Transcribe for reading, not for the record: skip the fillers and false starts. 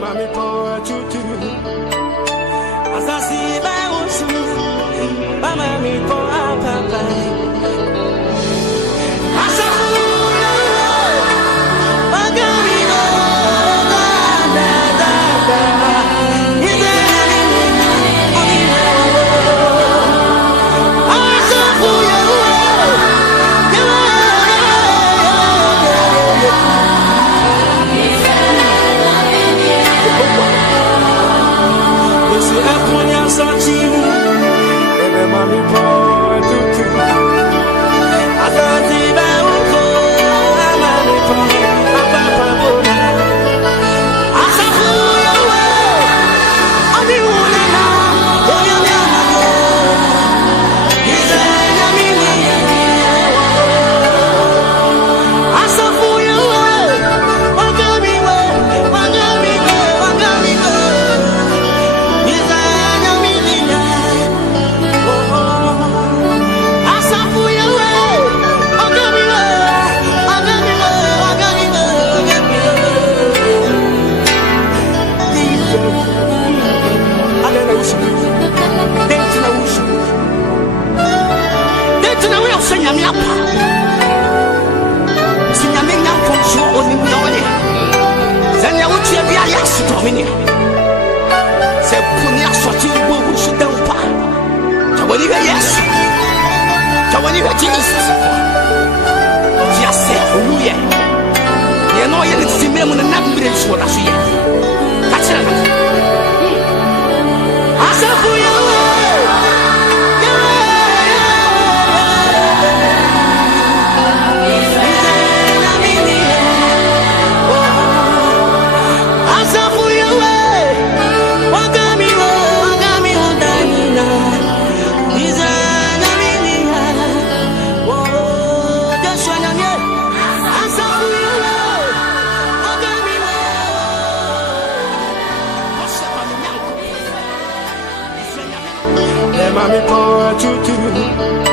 Mami po chuchu Asasi ba usu Ba mami po papa Asafu Bagami no da da da Ize Asafu Mami po tutu Asasi ba uko Mami po papa papa Asafu yawe Abi una na Oya nyama yo Ize nyamini Asafu yawe Wagami we Wagami we Wagami we Ize nyamini Mami po chuchu